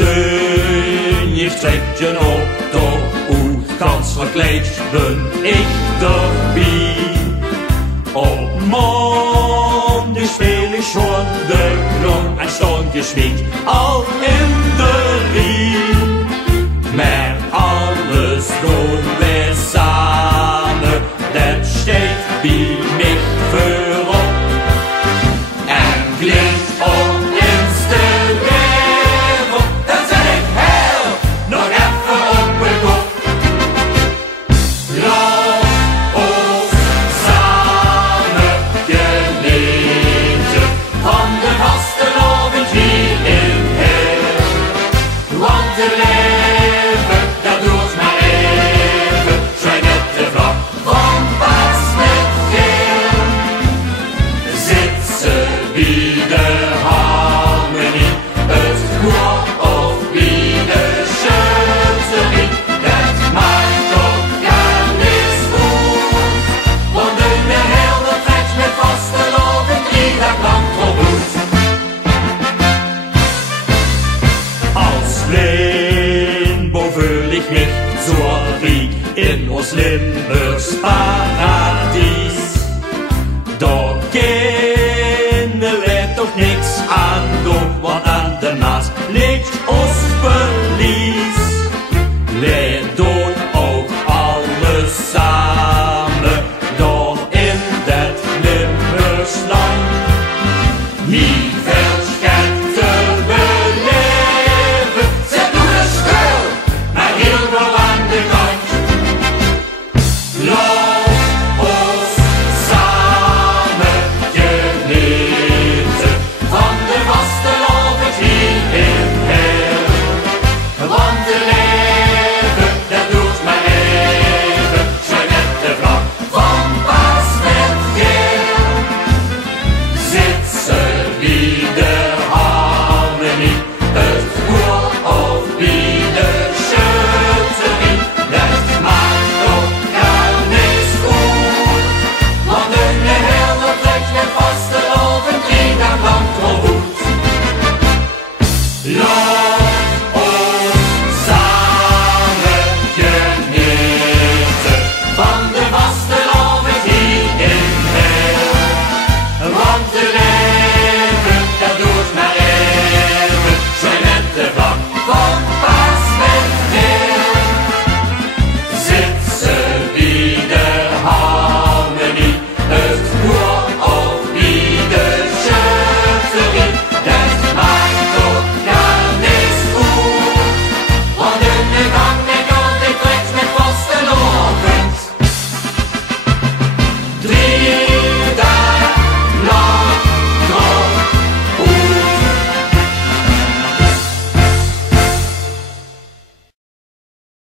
Schön gestreckten Auto und ganz verkleidet bin ich dabei. Oh Mann, die spiel ich schon der Grund, ein Stunde geschwiegt, all in der Rhein. Mehr alles rund Sahne, das steht wie mich für op. En glied om ins de wereld, dan zeg ik heel nog even op mijn kop. Laat ons samen genieten van de vastelavond hier in Heer. Want de leven, dat doet maar even, schrijf met de vlag van Paas met Geel. Zit wie de harmonie, het woord of wie de schutterie, dat maakt toch gar niks goed. Want de hele trekt met vastelavond die dat land verwoedt. Als Limbo fühl ich mich so wie in ons Limburgs Paradies. Da geht